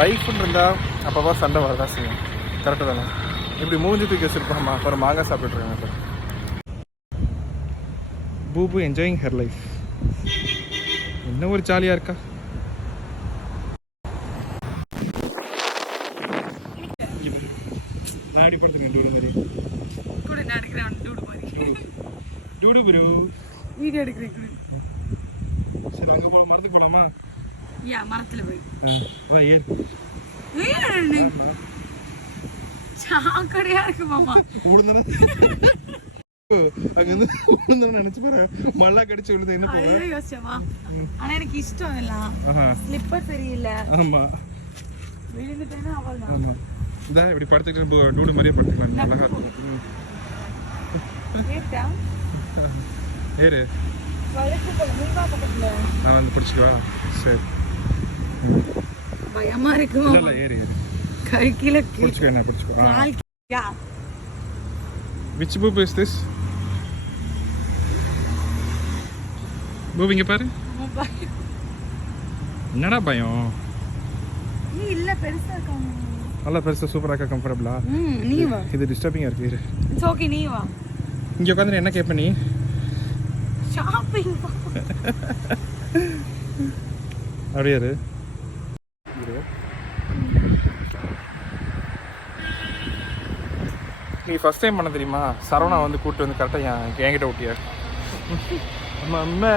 லைஃப்னு இருந்தால் அப்பப்போ சண்டை வரதான் செய்யும். கரெக்டாக தானே? இப்படி மூஞ்சி தூக்கி வச்சுருப்பாம்மா, அப்புறம் மாங்காய் சாப்பிட்டுருக்காங்க சார். பூபு என்ஜாயிங் ஹர் லைஃப். என்ன ஒரு ஜாலியாக இருக்கா. நான் அடி படுத்துருக்கேன் டூடு மாதிரி கூட நான் எடுக்கிறேன். டூடு மாதிரி டூடு ப்ரூ வீடியோ எடுக்கிறேன். சரி அங்கே போகலாம், மரத்துக்கு போகலாமா? மரத்தில் போய் வா ஏறு. சாக்கடையா இருக்கு மாமா. உளுந்தானே அங்கேருந்து உளுந்தானே நினச்சி பாரு, மல்லா கடிச்சு விழுந்து என்ன பண்ண யோசிச்சமா. ஆனால் எனக்கு இஷ்டம் எல்லாம் ஸ்லிப்பர் சரியில்லை. ஆமாம் விழுந்துட்டேன்னா அவள் தான். ஆமாம் இதான் இப்படி படுத்துக்கிட்டு டூடு மாதிரியே படுத்துக்கலாம். நல்லா இருக்கும். ஏறு. நான் வந்து பிடிச்சிக்குவா. சரி பயமா இருக்கு. இல்லை ஏறு ஏறு. கை கீழே பிடிச்சிக்கோ. என்ன பிடிச்சிக்கோ. Which boob is this? பூப் இங்கே பாரு. என்னடா பயம்? நீ இல்ல பெருசா இருக்காங்க. நல்லா பெருசா சூப்பரா இருக்கா, கம்ஃபர்டபிளா? நீ வா. இது டிஸ்டர்பிங்கா இருக்கு. இரு. இட்ஸ் ஓகே, நீ வா. இங்க உட்கார்ந்து என்ன கேப்ப நீ? ஷாப்பிங். அப்படியே இரு. நீ ஃபர்ஸ்ட் டைம் பண்ண தெரியுமா? சரவணா வந்து கூப்பிட்டு வந்து கரெக்டாக என்கிட்ட ஊட்டியா? அம்மா அம்மா